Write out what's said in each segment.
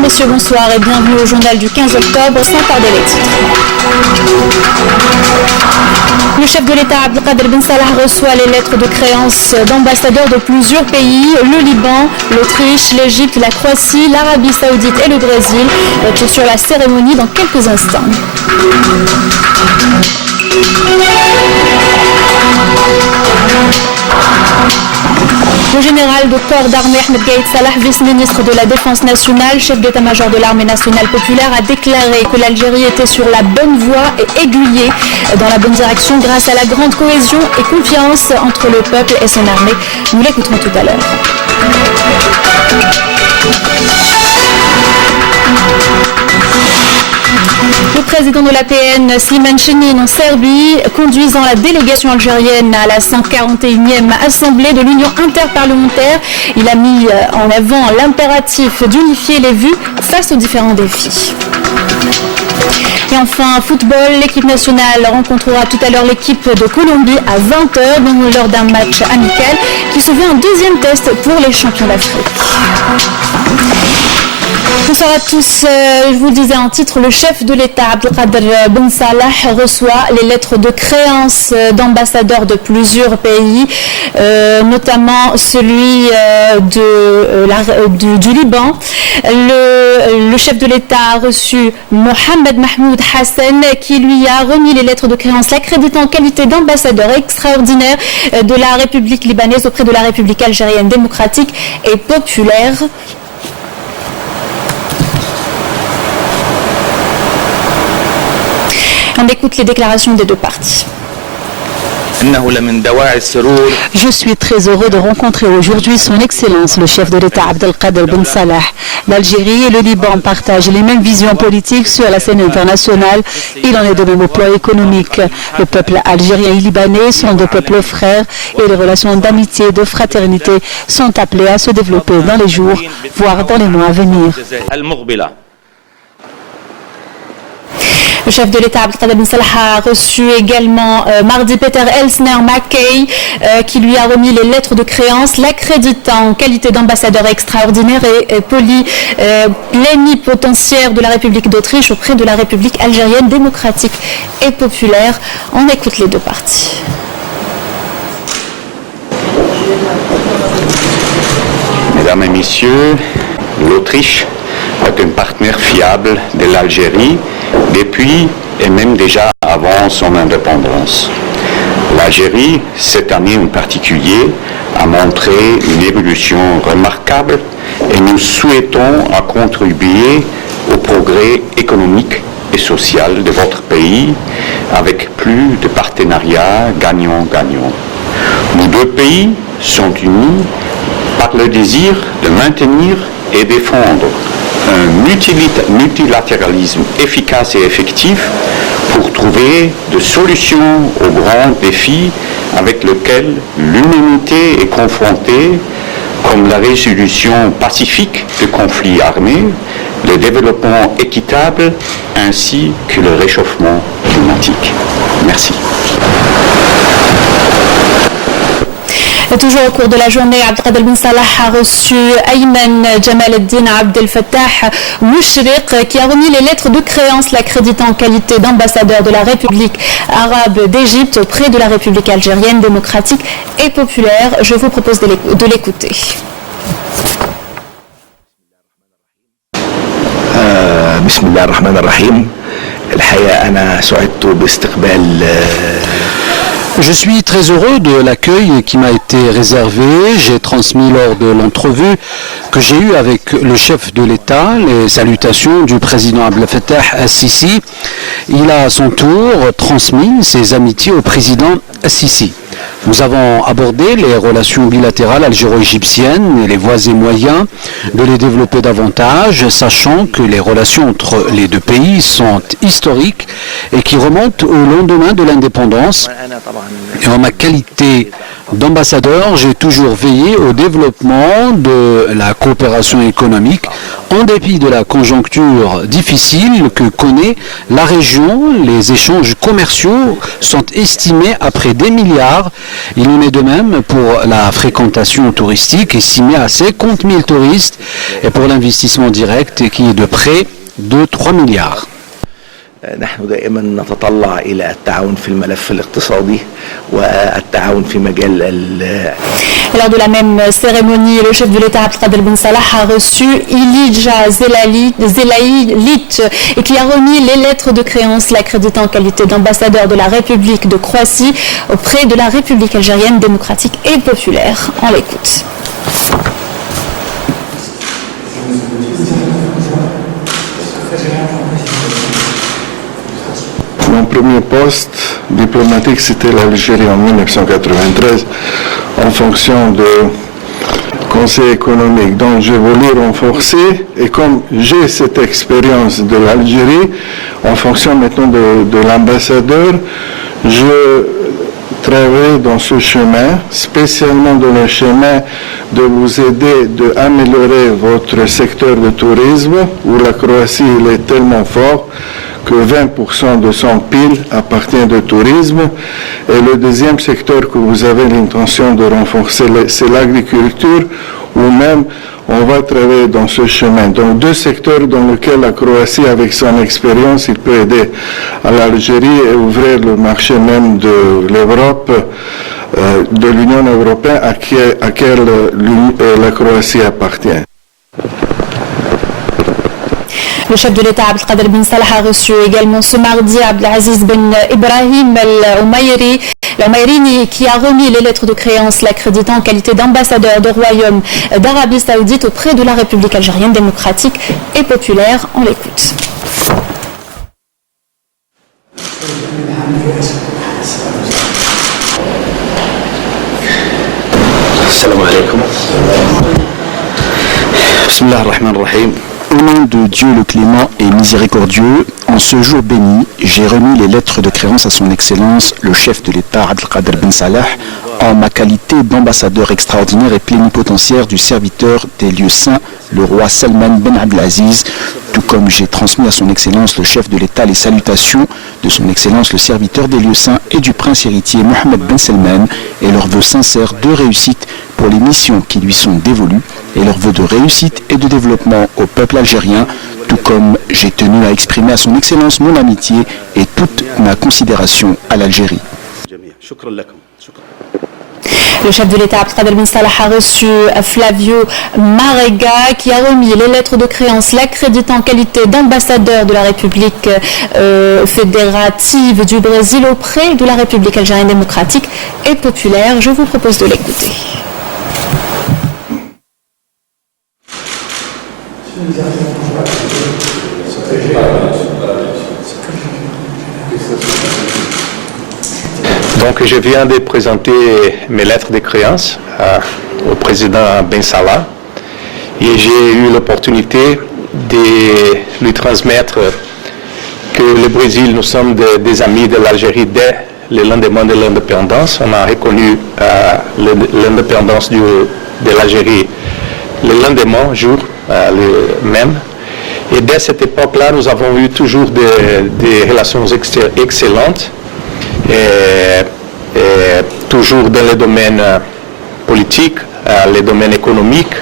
Mesdames, Messieurs, bonsoir et bienvenue au journal du 15 octobre, sans tarder les titres. Le chef de l'État Abdelkader Ben Salah reçoit les lettres de créance d'ambassadeurs de plusieurs pays, le Liban, l'Autriche, l'Égypte, la Croatie, l'Arabie Saoudite et le Brésil. Retour sur la cérémonie dans quelques instants. Le général de corps d'armée Ahmed Gaïd Salah, vice-ministre de la Défense nationale, chef d'état-major de l'armée nationale populaire, a déclaré que l'Algérie était sur la bonne voie et aiguillée dans la bonne direction grâce à la grande cohésion et confiance entre le peuple et son armée. Nous l'écouterons tout à l'heure. Le président de l'APN, Slimane Chinin, en Serbie, conduisant la délégation algérienne à la 141e Assemblée de l'Union interparlementaire, il a mis en avant l'impératif d'unifier les vues face aux différents défis. Et enfin, football, l'équipe nationale rencontrera tout à l'heure l'équipe de Colombie à 20h lors d'un match amical qui se veut un deuxième test pour les champions d'Afrique. Bonsoir à tous. Je vous le disais en titre, le chef de l'État, Abdelkader Ben Salah, reçoit les lettres de créance d'ambassadeurs de plusieurs pays, notamment celui du Liban. Le chef de l'État a reçu Mohamed Mahmoud Hassan, qui lui a remis les lettres de créance l'accréditant en qualité d'ambassadeur extraordinaire de la République libanaise auprès de la République algérienne démocratique et populaire. On écoute les déclarations des deux parties. Je suis très heureux de rencontrer aujourd'hui son Excellence, le chef de l'État Abdelkader Ben Salah. L'Algérie et le Liban partagent les mêmes visions politiques sur la scène internationale. Il en est de même au plan économique. Le peuple algérien et libanais sont deux peuples frères et les relations d'amitié et de fraternité sont appelées à se développer dans les jours, voire dans les mois à venir. Le chef de l'État, Abdelkader Ben Salah, a reçu également mardi Peter Elsner Mackay, qui lui a remis les lettres de créance, l'accréditant en qualité d'ambassadeur extraordinaire et plénipotentiaire de la République d'Autriche auprès de la République algérienne démocratique et populaire. On écoute les deux parties. Mesdames et Messieurs, l'Autriche est un partenaire fiable de l'Algérie depuis et même déjà avant son indépendance. L'Algérie, cette année en particulier, a montré une évolution remarquable et nous souhaitons contribuer au progrès économique et social de votre pays avec plus de partenariats gagnant-gagnant. Nos deux pays sont unis par le désir de maintenir et défendre un multilatéralisme efficace et effectif pour trouver des solutions aux grands défis avec lesquels l'humanité est confrontée, comme la résolution pacifique de conflits armés, le développement équitable ainsi que le réchauffement climatique. Merci. Et toujours au cours de la journée, Abdelkader Ben Salah a reçu Ayman Jamal Eddin Abdel Fattah Mouchriq, qui a remis les lettres de créance l'accréditant en qualité d'ambassadeur de la République arabe d'Égypte auprès de la République algérienne démocratique et populaire. Je vous propose de l'écouter. Bismillah ar-Rahman ar-Rahim. الحقيقة أنا سعدت باستقبال Je suis très heureux de l'accueil qui m'a été réservé. J'ai transmis lors de l'entrevue que j'ai eue avec le chef de l'État les salutations du président Abdel Fattah al-Sisi. Il a à son tour transmis ses amitiés au président al-Sisi. Nous avons abordé les relations bilatérales algéro-égyptiennes et les voies et moyens de les développer davantage, sachant que les relations entre les deux pays sont historiques et qui remontent au lendemain de l'indépendance. Et en ma qualité d'ambassadeur, j'ai toujours veillé au développement de la coopération économique En dépit de la conjoncture difficile que connaît la région, les échanges commerciaux sont estimés à près des milliards. Il en est de même pour la fréquentation touristique estimée à 50 000 touristes et pour l'investissement direct qui est de près de 3 milliards. نحن دائما نتطلع إلى التعاون في الملف الاقتصادي والتعاون في مجال Lors de la même cérémonie, le chef de l'État Abdelkader Ben Salah a reçu Ilija Zelaïlit et qui a remis les lettres de créance l'accréditant en qualité d'ambassadeur de la République de Croatie auprès de la République algérienne démocratique et populaire. On l'écoute. Mon premier poste diplomatique, c'était l'Algérie en 1993, en fonction du Conseil économique. Donc, j'ai voulu renforcer, et comme j'ai cette expérience de l'Algérie, en fonction maintenant de l'ambassadeur, je travaille dans ce chemin, spécialement dans le chemin de vous aider à améliorer votre secteur de tourisme, où la Croatie elle est tellement forte que 20% de son PIB appartient au tourisme. Et le deuxième secteur que vous avez l'intention de renforcer, c'est l'agriculture, où même on va travailler dans ce chemin. Donc deux secteurs dans lesquels la Croatie, avec son expérience, il peut aider à l'Algérie et ouvrir le marché même de l'Europe, de l'Union européenne à laquelle la Croatie appartient. Le chef de l'État Abdelkader Ben Salah a reçu également ce mardi Abdelaziz Ben Ibrahim Al-Omairini qui a remis les lettres de créance l'accréditant en qualité d'ambassadeur du Royaume d'Arabie Saoudite auprès de la République algérienne démocratique et populaire. On l'écoute. Assalamu alaikum. Bismillah ar-Rahman ar-Rahim. Au nom de Dieu le clément et miséricordieux, en ce jour béni, j'ai remis les lettres de créance à son Excellence, le chef de l'État Abdelkader Ben Salah, en ma qualité d'ambassadeur extraordinaire et plénipotentiaire du serviteur des lieux saints, le roi Salman Ben Abdelaziz, tout comme j'ai transmis à son Excellence le chef de l'État les salutations de son Excellence le serviteur des lieux saints et du prince héritier Mohammed Ben Salman et leurs vœux sincères de réussite pour les missions qui lui sont dévolues et leurs vœux de réussite et de développement au peuple algérien, tout comme j'ai tenu à exprimer à son Excellence mon amitié et toute ma considération à l'Algérie. Le chef de l'État Abdelkader Ben Salah a reçu Flavio Marega qui a remis les lettres de créance l'accréditant en qualité d'ambassadeur de la République fédérative du Brésil auprès de la République algérienne démocratique et populaire. Je vous propose de l'écouter. Donc je viens de présenter mes lettres de créance au président Ben Salah et j'ai eu l'opportunité de lui transmettre que le Brésil, nous sommes des amis de l'Algérie dès le lendemain de l'indépendance. On a reconnu l'indépendance de l'Algérie le lendemain, jour le même. Et dès cette époque-là, nous avons eu toujours des relations excellentes. Et toujours dans le domaine politique, le domaine économique.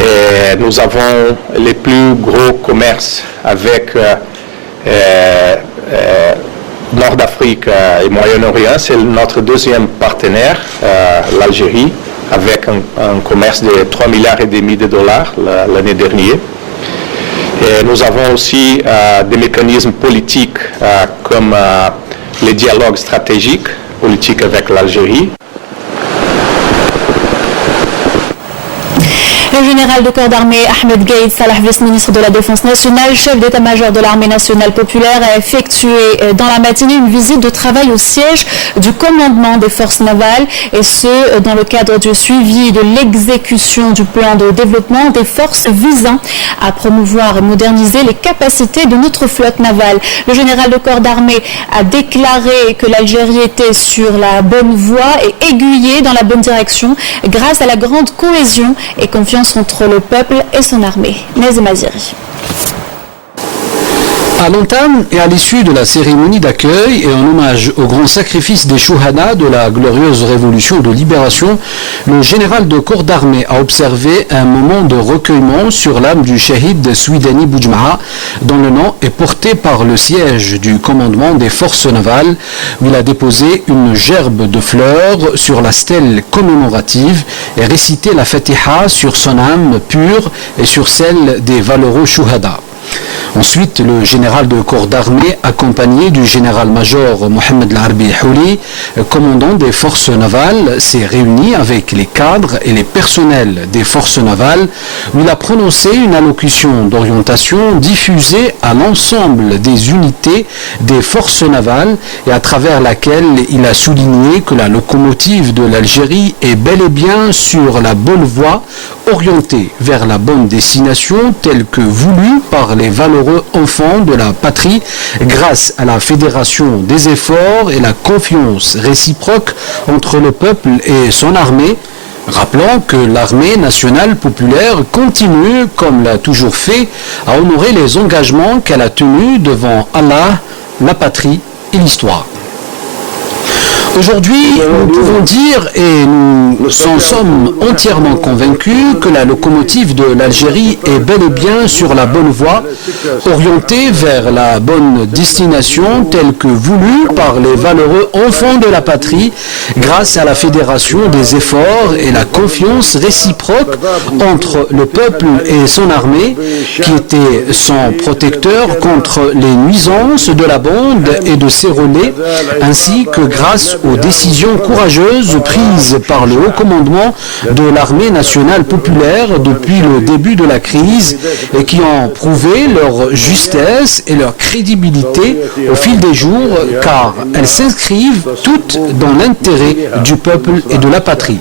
Et nous avons les plus gros commerces avec Nord d'Afrique et Moyen-Orient. C'est notre deuxième partenaire, l'Algérie, avec un commerce de 3,5 milliards de dollars l'année dernière. Et nous avons aussi des mécanismes politiques comme les dialogues stratégiques, politiques avec l'Algérie. Le général de corps d'armée Ahmed Gaïd Salah, vice-ministre de la Défense nationale, chef d'état-major de l'armée nationale populaire, a effectué dans la matinée une visite de travail au siège du commandement des forces navales, et ce, dans le cadre du suivi de l'exécution du plan de développement des forces visant à promouvoir et moderniser les capacités de notre flotte navale. Le général de corps d'armée a déclaré que l'Algérie était sur la bonne voie et aiguillée dans la bonne direction grâce à la grande cohésion et confiance violence entre le peuple et son armée. Nazem Aziri. À l'entame et à l'issue de la cérémonie d'accueil et en hommage au grand sacrifice des Chouhada de la glorieuse révolution de libération, le général de corps d'armée a observé un moment de recueillement sur l'âme du shahid Souidani Boujmaha, dont le nom est porté par le siège du commandement des forces navales, où il a déposé une gerbe de fleurs sur la stèle commémorative et récité la Fatiha sur son âme pure et sur celle des valeureux Chouhada. Ensuite, le général de corps d'armée, accompagné du général-major Mohamed Larbi Houli, commandant des forces navales, s'est réuni avec les cadres et les personnels des forces navales, où il a prononcé une allocution d'orientation diffusée à l'ensemble des unités des forces navales et à travers laquelle il a souligné que la locomotive de l'Algérie est bel et bien sur la bonne voie, orientée vers la bonne destination telle que voulue par les valeureux enfants de la patrie grâce à la fédération des efforts et la confiance réciproque entre le peuple et son armée, rappelant que l'armée nationale populaire continue, comme l'a toujours fait, à honorer les engagements qu'elle a tenus devant Allah, la patrie et l'histoire. Aujourd'hui, nous pouvons dire, et nous en sommes entièrement convaincus, que la locomotive de l'Algérie est bel et bien sur la bonne voie, orientée vers la bonne destination telle que voulue par les valeureux enfants de la patrie, grâce à la fédération des efforts et la confiance réciproque entre le peuple et son armée, qui était son protecteur contre les nuisances de la bande et de ses relais, ainsi que grâce aux décisions courageuses prises par le haut commandement de l'armée nationale populaire depuis le début de la crise et qui ont prouvé leur justesse et leur crédibilité au fil des jours, car elles s'inscrivent toutes dans l'intérêt du peuple et de la patrie.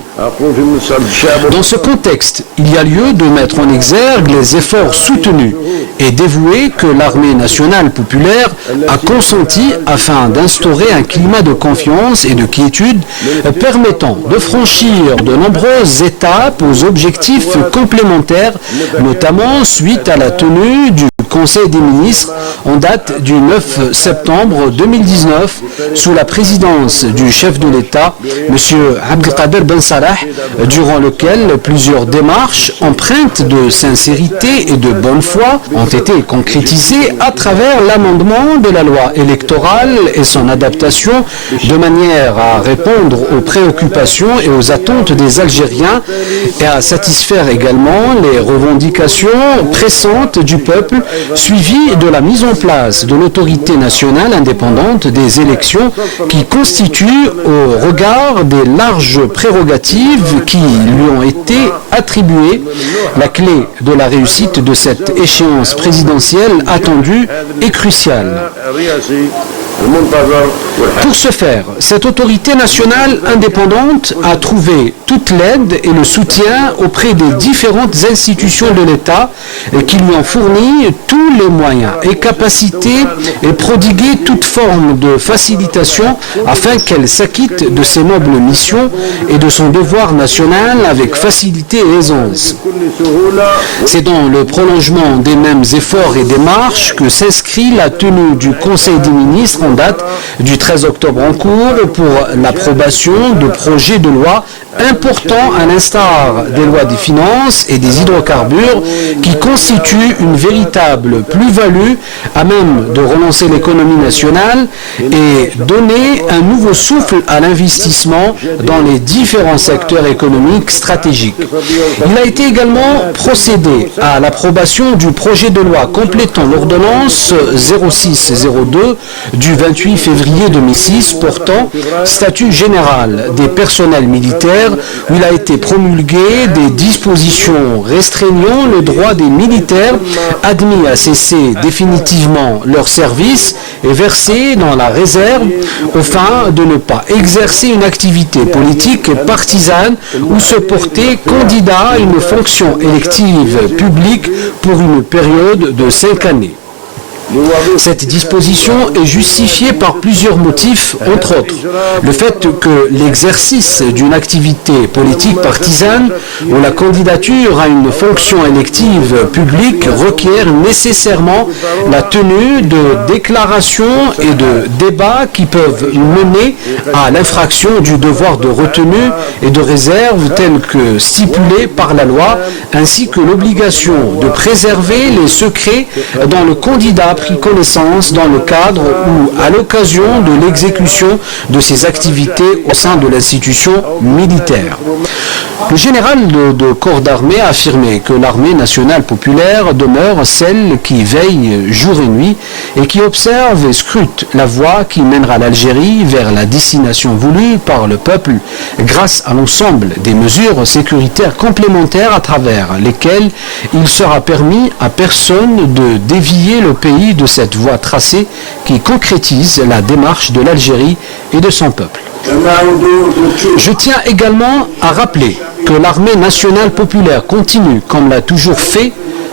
Dans ce contexte, il y a lieu de mettre en exergue les efforts soutenus et dévoués que l'armée nationale populaire a consenti afin d'instaurer un climat de confiance et de quiétude permettant de franchir de nombreuses étapes aux objectifs complémentaires, notamment suite à la tenue du Conseil des ministres en date du 9 septembre 2019 sous la présidence du chef de l'État, M. Abdelkader Ben Salah, durant lequel plusieurs démarches empreintes de sincérité et de bonne foi ont été concrétisées à travers l'amendement de la loi électorale et son adaptation de manière à répondre aux préoccupations et aux attentes des Algériens et à satisfaire également les revendications pressantes du peuple, suivi de la mise en place de l'autorité nationale indépendante des élections qui constitue, au regard des larges prérogatives qui lui ont été attribuées, la clé de la réussite de cette échéance présidentielle attendue et cruciale. Pour ce faire, cette autorité nationale indépendante a trouvé toute l'aide et le soutien auprès des différentes institutions de l'État qui lui ont fourni tous les moyens et capacités et prodigué toute forme de facilitation afin qu'elle s'acquitte de ses nobles missions et de son devoir national avec facilité et aisance. C'est dans le prolongement des mêmes efforts et démarches que s'inscrit la tenue du Conseil des ministres en date du 13 octobre en cours pour l'approbation de projets de loi importants à l'instar des lois des finances et des hydrocarbures qui constituent une véritable plus-value à même de relancer l'économie nationale et donner un nouveau souffle à l'investissement dans les différents secteurs économiques stratégiques. Il a été également procédé à l'approbation du projet de loi complétant l'ordonnance 0602 du 28 février 2006 portant statut général des personnels militaires, où il a été promulgué des dispositions restreignant le droit des militaires admis à cesser définitivement leur service et versés dans la réserve afin de ne pas exercer une activité politique partisane ou se porter candidat à une fonction élective publique pour une période de 5 années. Cette disposition est justifiée par plusieurs motifs, entre autres. Le fait que l'exercice d'une activité politique partisane ou la candidature à une fonction élective publique requiert nécessairement la tenue de déclarations et de débats qui peuvent mener à l'infraction du devoir de retenue et de réserve tel que stipulé par la loi, ainsi que l'obligation de préserver les secrets dont le candidat a pris connaissance dans le cadre ou à l'occasion de l'exécution de ses activités au sein de l'institution militaire. Le général de corps d'armée a affirmé que l'armée nationale populaire demeure celle qui veille jour et nuit et qui observe et scrute la voie qui mènera l'Algérie vers la destination voulue par le peuple grâce à l'ensemble des mesures sécuritaires complémentaires à travers lesquelles il sera permis à personne de dévier le pays de cette voie tracée qui concrétise la démarche de l'Algérie et de son peuple. Je tiens également à rappeler que l'armée nationale populaire continue, comme l'a toujours fait,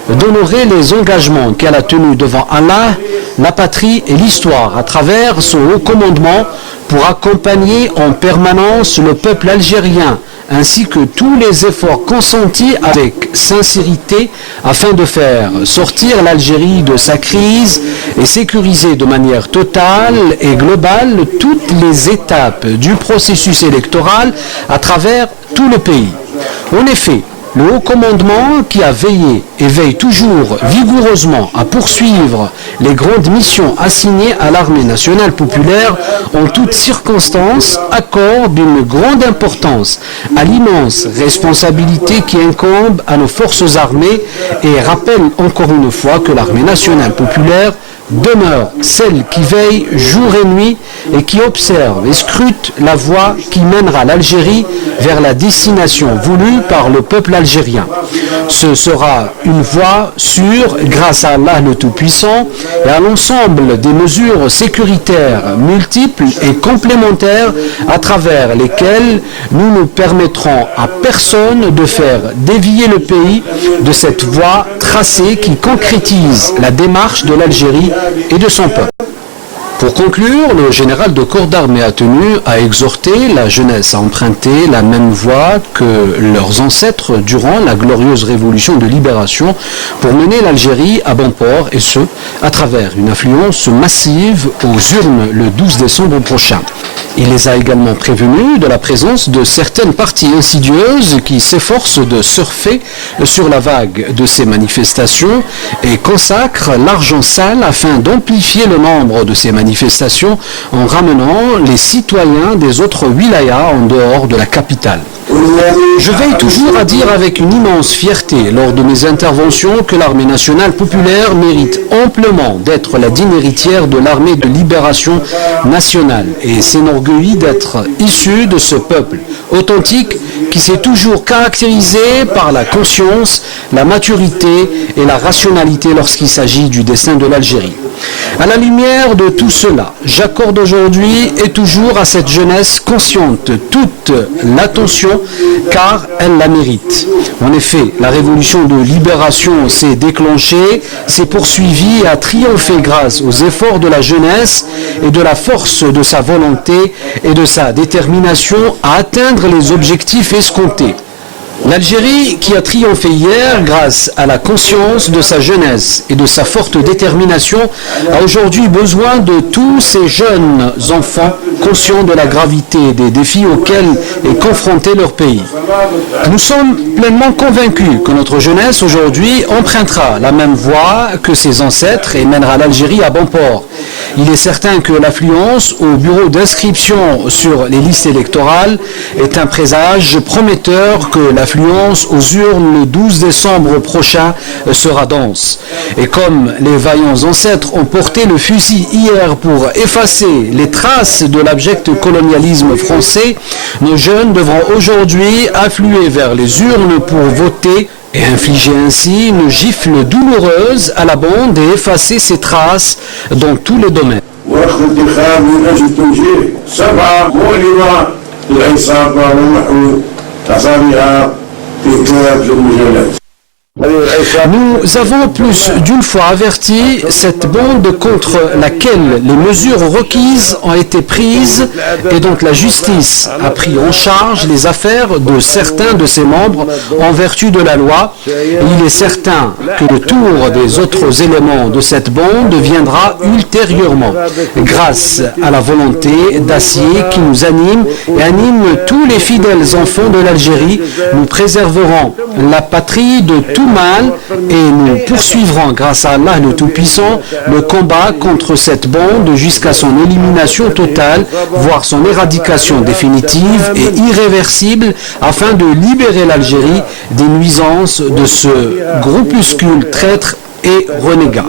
d'honorer les engagements qu'elle a tenus devant Allah, la patrie et l'histoire à travers son haut commandement pour accompagner en permanence le peuple algérien ainsi que tous les efforts consentis avec sincérité afin de faire sortir l'Algérie de sa crise et sécuriser de manière totale et globale toutes les étapes du processus électoral à travers tout le pays. En effet, le haut commandement qui a veillé et veille toujours vigoureusement à poursuivre les grandes missions assignées à l'armée nationale populaire en toutes circonstances accorde une grande importance à l'immense responsabilité qui incombe à nos forces armées et rappelle encore une fois que l'armée nationale populaire demeure celle qui veille jour et nuit et qui observe et scrute la voie qui mènera l'Algérie vers la destination voulue par le peuple algérien. Ce sera une voie sûre grâce à Allah le Tout-Puissant et à l'ensemble des mesures sécuritaires multiples et complémentaires à travers lesquelles nous ne permettrons à personne de faire dévier le pays de cette voie tracée qui concrétise la démarche de l'Algérie et de son peuple. Pour conclure, le général de corps d'armée a tenu à exhorter la jeunesse à emprunter la même voie que leurs ancêtres durant la glorieuse révolution de libération pour mener l'Algérie à bon port et ce, à travers une affluence massive aux urnes le 12 décembre prochain. Il les a également prévenus de la présence de certaines parties insidieuses qui s'efforcent de surfer sur la vague de ces manifestations et consacrent l'argent sale afin d'amplifier le nombre de ces manifestations en ramenant les citoyens des autres wilayas en dehors de la capitale. Je veille toujours à dire avec une immense fierté lors de mes interventions que l'armée nationale populaire mérite amplement d'être la digne héritière de l'armée de libération nationale et s'enorgueillit d'être issue de ce peuple authentique qui s'est toujours caractérisé par la conscience, la maturité et la rationalité lorsqu'il s'agit du destin de l'Algérie. À la lumière de tout cela, j'accorde aujourd'hui et toujours à cette jeunesse consciente toute l'attention car elle la mérite. En effet, la révolution de libération s'est déclenchée, s'est poursuivie et a triomphé grâce aux efforts de la jeunesse et de la force de sa volonté et de sa détermination à atteindre les objectifs escomptés. L'Algérie, qui a triomphé hier grâce à la conscience de sa jeunesse et de sa forte détermination, a aujourd'hui besoin de tous ces jeunes enfants conscients de la gravité des défis auxquels est confronté leur pays. Nous sommes pleinement convaincus que notre jeunesse aujourd'hui empruntera la même voie que ses ancêtres et mènera l'Algérie à bon port. Il est certain que l'affluence au bureau d'inscription sur les listes électorales est un présage prometteur que l'affluence aux urnes le 12 décembre prochain sera dense. Et comme les vaillants ancêtres ont porté le fusil hier pour effacer les traces de l'abject colonialisme français, nos jeunes devront aujourd'hui affluer vers les urnes pour voter et infliger ainsi une gifle douloureuse à la bande et effacer ses traces dans tous les domaines. Nous avons plus d'une fois averti cette bande contre laquelle les mesures requises ont été prises et dont la justice a pris en charge les affaires de certains de ses membres en vertu de la loi. Il est certain que le tour des autres éléments de cette bande viendra ultérieurement, grâce à la volonté d'acier qui nous anime et anime tous les fidèles enfants de l'Algérie. Nous préserverons la patrie de tout mal et nous poursuivrons, grâce à Allah le Tout-Puissant, le combat contre cette bande jusqu'à son élimination totale, voire son éradication définitive et irréversible, afin de libérer l'Algérie des nuisances de ce groupuscule traître et renégat.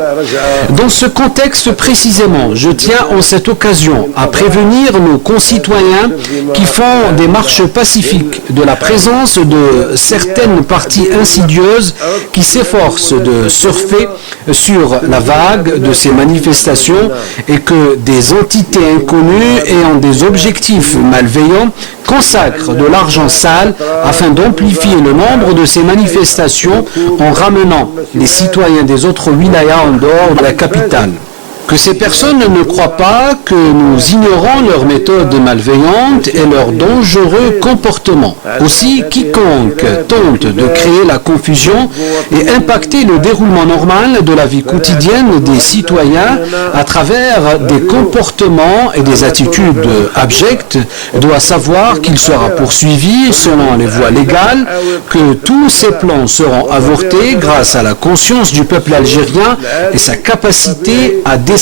Dans ce contexte précisément, je tiens en cette occasion à prévenir nos concitoyens qui font des marches pacifiques de la présence de certaines parties insidieuses qui s'efforcent de surfer sur la vague de ces manifestations et que des entités inconnues ayant des objectifs malveillants consacrent de l'argent sale afin d'amplifier le nombre de ces manifestations en ramenant les citoyens des autres wilayas en dehors de la capitale. Que ces personnes ne croient pas que nous ignorons leurs méthodes malveillantes et leurs dangereux comportements. Aussi, quiconque tente de créer la confusion et impacter le déroulement normal de la vie quotidienne des citoyens à travers des comportements et des attitudes abjectes doit savoir qu'il sera poursuivi selon les voies légales, que tous ces plans seront avortés grâce à la conscience du peuple algérien et sa capacité à déceler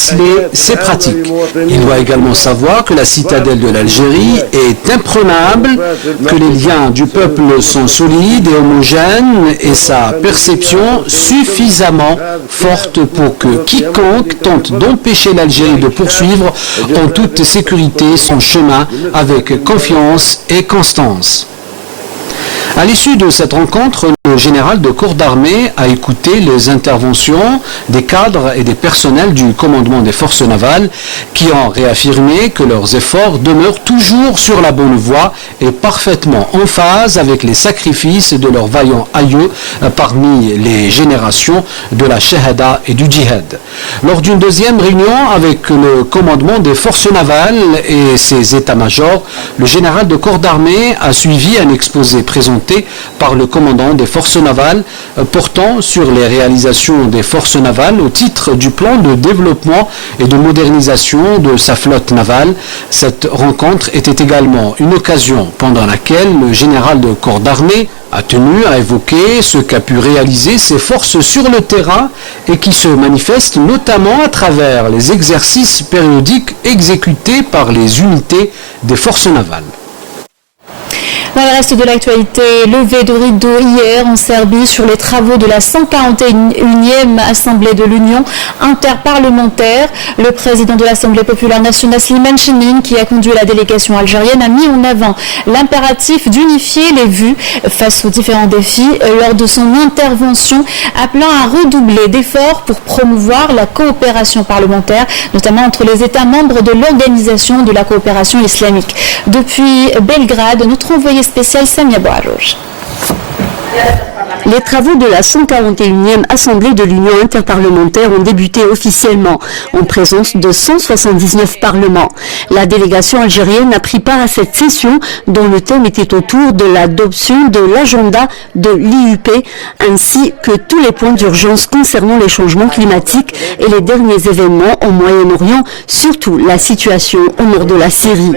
ces pratiques. Il doit également savoir que la citadelle de l'Algérie est imprenable, que les liens du peuple sont solides et homogènes et sa perception suffisamment forte pour que quiconque tente d'empêcher l'Algérie de poursuivre en toute sécurité son chemin avec confiance et constance. À l'issue de cette rencontre, le général de corps d'armée a écouté les interventions des cadres et des personnels du commandement des forces navales qui ont réaffirmé que leurs efforts demeurent toujours sur la bonne voie et parfaitement en phase avec les sacrifices de leurs vaillants aïeux parmi les générations de la Shahada et du Djihad. Lors d'une deuxième réunion avec le commandement des forces navales et ses états-majors, le général de corps d'armée a suivi un exposé présenté par le commandant des forces navales portant sur les réalisations des forces navales au titre du plan de développement et de modernisation de sa flotte navale. Cette rencontre était également une occasion pendant laquelle le général de corps d'armée a tenu à évoquer ce qu'a pu réaliser ses forces sur le terrain et qui se manifeste notamment à travers les exercices périodiques exécutés par les unités des forces navales. Dans le reste de l'actualité, levée de rideau hier en Serbie sur les travaux de la 141e Assemblée de l'Union interparlementaire. Le président de l'Assemblée populaire nationale, Slimane Chinin, qui a conduit la délégation algérienne, a mis en avant l'impératif d'unifier les vues face aux différents défis lors de son intervention, appelant à redoubler d'efforts pour promouvoir la coopération parlementaire, notamment entre les États membres de l'Organisation de la coopération islamique. Depuis Belgrade, notre envoyé spécial Samia Bouarouj. Les travaux de la 141e Assemblée de l'Union interparlementaire ont débuté officiellement en présence de 179 parlements. La délégation algérienne a pris part à cette session dont le thème était autour de l'adoption de l'agenda de l'IUP ainsi que tous les points d'urgence concernant les changements climatiques et les derniers événements au Moyen-Orient, surtout la situation au nord de la Syrie.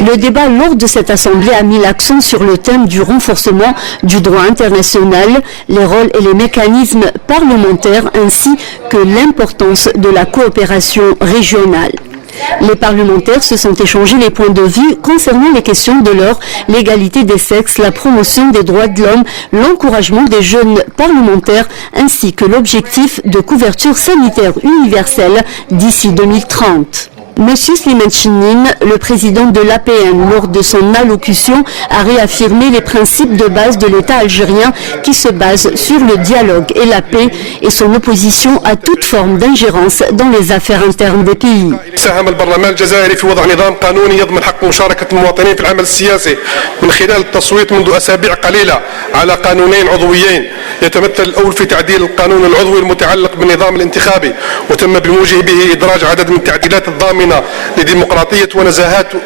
Le débat lors de cette Assemblée a mis l'accent sur le thème du renforcement du droit international, les rôles et les mécanismes parlementaires ainsi que l'importance de la coopération régionale. Les parlementaires se sont échangés les points de vue concernant les questions de l'ordre, l'égalité des sexes, la promotion des droits de l'homme, l'encouragement des jeunes parlementaires ainsi que l'objectif de couverture sanitaire universelle d'ici 2030. Monsieur Slimane Chennine, le président de l'APN, lors de son allocution, a réaffirmé les principes de base de l'État algérien qui se basent sur le dialogue et la paix et son opposition à toute forme d'ingérence dans les affaires internes des pays. ساهم البرلمان الجزائري في وضع نظام قانوني يضمن حق مشاركة المواطنين في العمل السياسي من خلال التصويت منذ أسابيع قليلة على قانونين عضويين يتمثل الأول في تعديل القانون العضوي المتعلق بالنظام الانتخابي وتم بموجبه إدراج عدد من التعديلات الضامنة لديمقراطية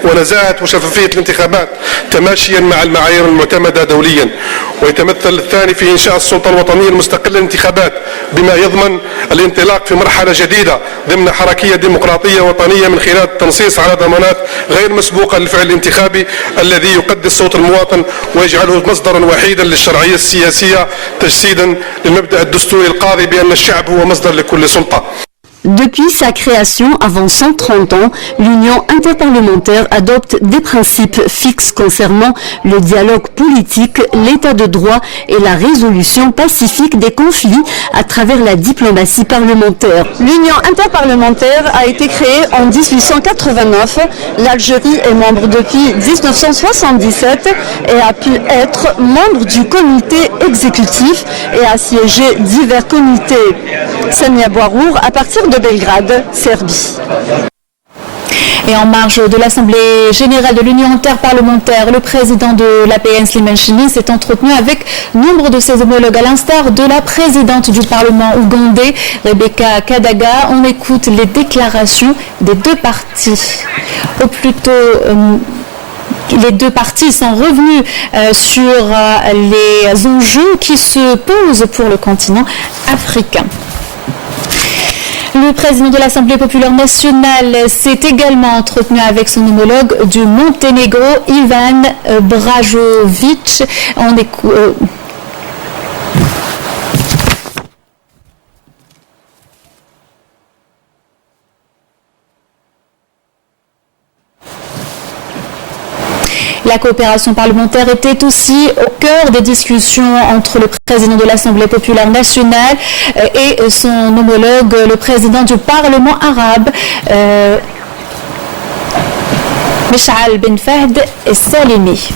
ونزاهة وشفافية الانتخابات تماشيا مع المعايير المعتمدة دوليا. ويتمثل الثاني في إنشاء السلطة الوطنية المستقلة للانتخابات بما يضمن الانطلاق في مرحلة جديدة ضمن حركية ديمقراطية وطنية من خلال التنصيص على ضمانات غير مسبوقة للفعل الانتخابي الذي يقدس صوت المواطن ويجعله مصدرا وحيدا للشرعية السياسية تجسيدا للمبدأ الدستوري القاضي بأن الشعب هو مصدر لكل سلطة. Depuis sa création, avant 130 ans, l'Union interparlementaire adopte des principes fixes concernant le dialogue politique, l'état de droit et la résolution pacifique des conflits à travers la diplomatie parlementaire. L'Union interparlementaire a été créée en 1889. L'Algérie est membre depuis 1977 et a pu être membre du comité exécutif et a siégé divers comités. Samia Bouarour, à partir de Belgrade, Serbie. Et en marge de l'Assemblée générale de l'Union interparlementaire, le président de l'APN, Slimane Chennine, s'est entretenu avec nombre de ses homologues, à l'instar de la présidente du Parlement ougandais, Rebecca Kadaga. On écoute les déclarations des deux partis. Au plus tôt, les deux partis sont revenus sur les enjeux qui se posent pour le continent africain. Le président de l'Assemblée populaire nationale s'est également entretenu avec son homologue du Monténégro, Ivan Brajovic. La coopération parlementaire était aussi au cœur des discussions entre le président de l'Assemblée populaire nationale et son homologue, le président du Parlement arabe, Mesh'al Ben Fahd Salimi.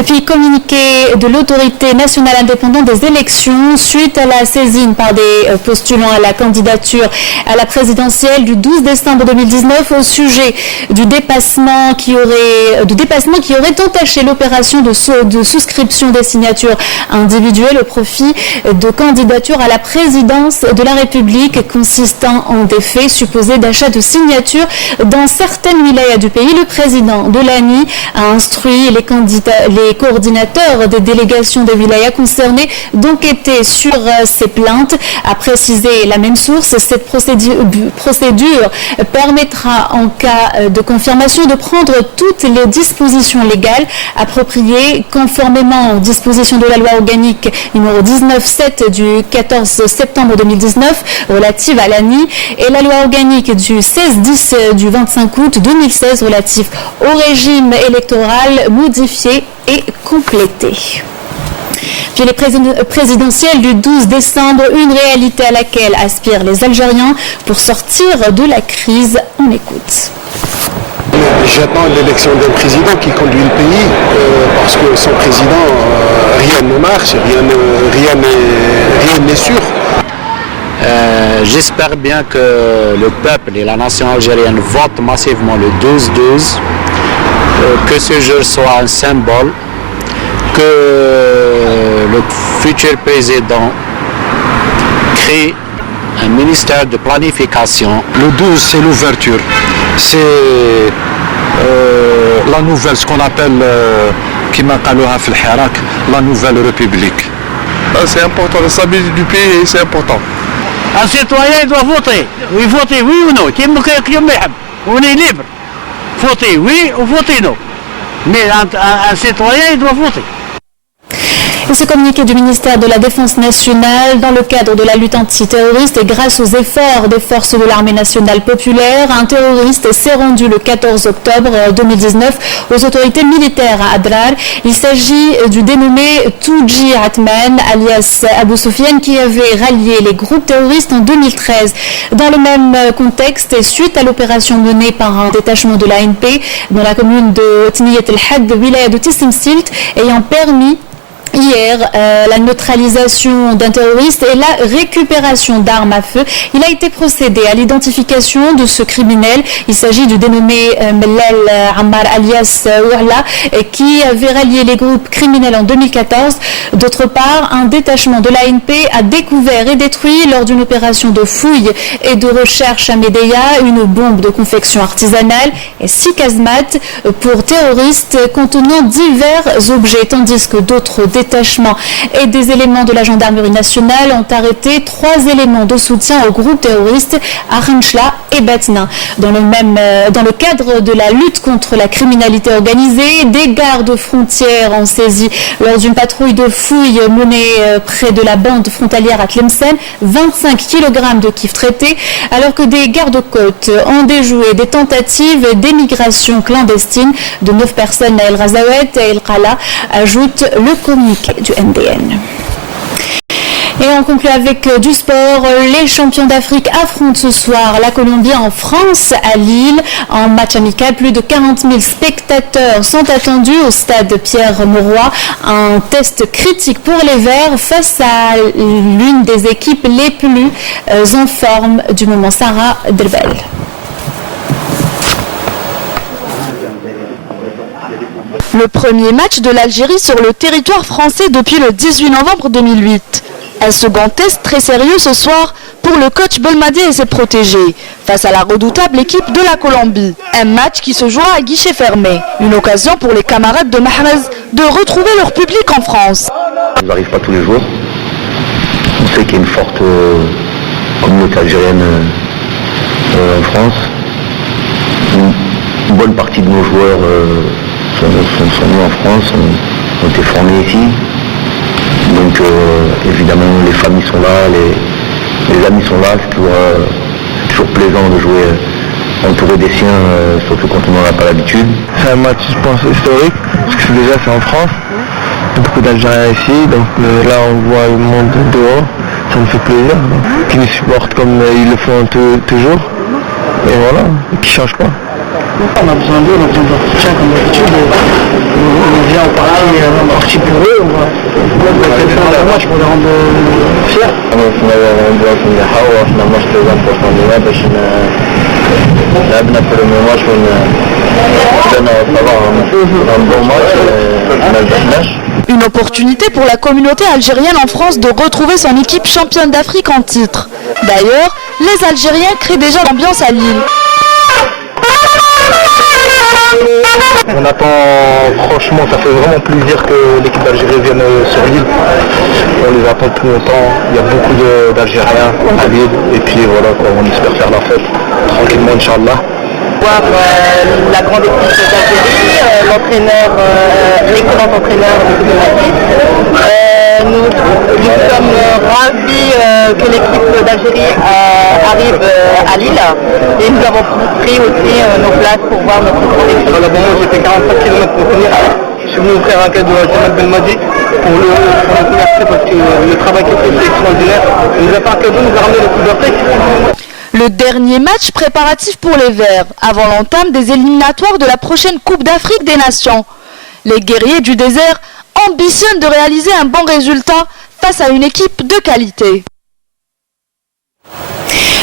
Et puis communiqué de l'autorité nationale indépendante des élections suite à la saisine par des postulants à la candidature à la présidentielle du 12 décembre 2019 au sujet du dépassement qui aurait entaché l'opération de souscription des signatures individuelles au profit de candidatures à la présidence de la République consistant en des faits supposés d'achat de signatures dans certaines wilayas du pays. Le président de l'ANI a instruit les coordinateurs des délégations des wilayas concernées d'enquêter sur ces plaintes. A précisé la même source, cette procédure permettra en cas de confirmation de prendre toutes les dispositions légales appropriées conformément aux dispositions de la loi organique numéro 19-7 du 14 septembre 2019 relative à l'ANI et la loi organique du 16-10 du 25 août 2016 relative au régime électoral modifié et complété. Puis les présidentielles du 12 décembre, une réalité à laquelle aspirent les Algériens pour sortir de la crise. On écoute. J'attends l'élection d'un président qui conduit le pays parce que sans président, rien ne marche, rien n'est sûr. J'espère bien que le peuple et la nation algérienne votent massivement le 12-12, que ce jour soit un symbole, que le futur président crée un ministère de planification. Le 12, c'est l'ouverture, c'est la nouvelle, ce qu'on appelle, la nouvelle république. C'est important, la stabilité du pays, c'est important. Un citoyen doit voter. Oui, voter oui ou non. On est libre. Voter oui ou voter non. Mais un citoyen il doit voter. Et ce communiqué du ministère de la Défense nationale, dans le cadre de la lutte antiterroriste et grâce aux efforts des forces de l'armée nationale populaire, un terroriste s'est rendu le 14 octobre 2019 aux autorités militaires à Adrar. Il s'agit du dénommé Touji Atman, alias Abou Soufiane, qui avait rallié les groupes terroristes en 2013. Dans le même contexte, et suite à l'opération menée par un détachement de l'ANP dans la commune de Tniyat el-Had, wilaya de Tissim Silt, ayant permis hier la neutralisation d'un terroriste et la récupération d'armes à feu. Il a été procédé à l'identification de ce criminel. Il s'agit du dénommé Mellal Ammar alias Ouahla qui avait rallié les groupes criminels en 2014. D'autre part, un détachement de l'ANP a découvert et détruit lors d'une opération de fouille et de recherche à Médéa une bombe de confection artisanale et 6 casemates pour terroristes contenant divers objets, tandis que d'autres détachements et des éléments de la gendarmerie nationale ont arrêté 3 éléments de soutien au groupe terroriste à Khenchla et Batna. Dans le cadre de la lutte contre la criminalité organisée, des gardes frontières ont saisi lors d'une patrouille de fouilles menée près de la bande frontalière à Tlemcen 25 kg de kif traités, alors que des gardes-côtes ont déjoué des tentatives d'émigration clandestine de 9 personnes à El Razawet et El Qala, ajoute le communiqué du MDN. Et on conclut avec du sport. Les champions d'Afrique affrontent ce soir la Colombie en France, à Lille. En match amical, plus de 40 000 spectateurs sont attendus au stade Pierre-Mauroy. Un test critique pour les Verts face à l'une des équipes les plus en forme du moment, Sarah Delbel. Le premier match de l'Algérie sur le territoire français depuis le 18 novembre 2008. Un second test très sérieux ce soir pour le coach Belmadi et ses protégés, face à la redoutable équipe de la Colombie. Un match qui se jouera à guichet fermé. Une occasion pour les camarades de Mahrez de retrouver leur public en France. Ça n'arrive pas tous les jours. On sait qu'il y a une forte communauté algérienne en France. Une bonne partie de nos joueurs sont nés en France, ont été formés ici. Donc évidemment les familles sont là, les amis sont là, c'est toujours plaisant de jouer entouré des siens, surtout quand on n'en a pas l'habitude. C'est un match je pense historique, parce que déjà c'est en France, il y a beaucoup d'Algériens ici, donc là on voit le monde dehors, ça nous fait plaisir, qui nous supportent comme ils le font toujours, et voilà, qui ne changent pas. On a besoin d'eux, on a besoin de leur soutien comme d'habitude. On vient en partie pour eux, on va faire un match pour les rendre fiers. Une opportunité pour la communauté algérienne en France de retrouver son équipe championne d'Afrique en titre. D'ailleurs, les Algériens créent déjà l'ambiance à Lille. On attend, franchement, ça fait vraiment plaisir que l'équipe d'Algérie vienne sur Lille. On les attend depuis longtemps, il y a beaucoup d'Algériens à Lille, et puis voilà, quoi, on espère faire la fête tranquillement, Inch'Allah. Voir la grande équipe d'Algérie, l'entraîneur, l'excellent entraîneur nous sommes ravis que l'équipe d'Algérie arrive à Lille et nous avons pris aussi nos places pour voir notre grande équipe. Moi j'ai fait 45 km pour venir. Je suis venu offrir un cadeau à Jamal Belmadi pour le remercier parce que le travail qu'il fait c'est extraordinaire. Il nous a fait un cadeau, nous a ramené le Coupe d'Afrique. Le dernier match préparatif pour les Verts, avant l'entame des éliminatoires de la prochaine Coupe d'Afrique des Nations. Les guerriers du désert ambitionnent de réaliser un bon résultat face à une équipe de qualité.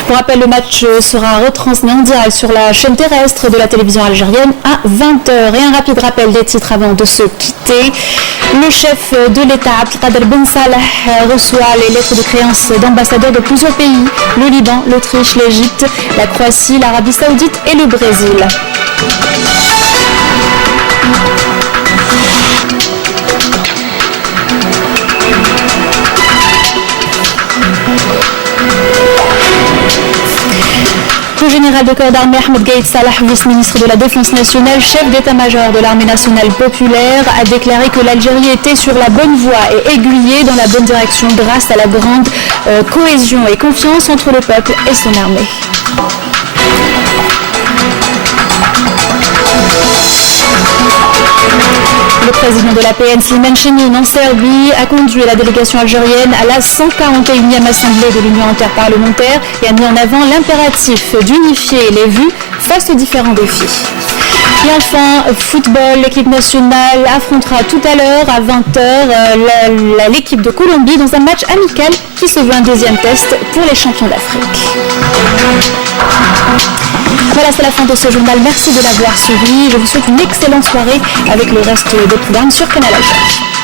Pour rappel, le match sera retransmis en direct sur la chaîne terrestre de la télévision algérienne à 20h. Et un rapide rappel des titres avant de se quitter. Le chef de l'État, Abdelkader Ben Salah, reçoit les lettres de créance d'ambassadeurs de plusieurs pays. Le Liban, l'Autriche, l'Égypte, la Croatie, l'Arabie Saoudite et le Brésil. secrétaire général de corps d'armée Ahmed Gaïd Salah, vice-ministre de la Défense nationale, chef d'état-major de l'armée nationale populaire, a déclaré que l'Algérie était sur la bonne voie et aiguillée dans la bonne direction grâce à la grande cohésion et confiance entre le peuple et son armée. Le président de l'APN, Slimane Chemine, en Serbie, a conduit la délégation algérienne à la 141e Assemblée de l'Union interparlementaire et a mis en avant l'impératif d'unifier les vues face aux différents défis. Et enfin, football, l'équipe nationale affrontera tout à l'heure à 20h l'équipe de Colombie dans un match amical qui se veut un deuxième test pour les champions d'Afrique. Voilà, c'est la fin de ce journal. Merci de l'avoir suivi. Je vous souhaite une excellente soirée avec le reste des programmes sur Canal Algérie.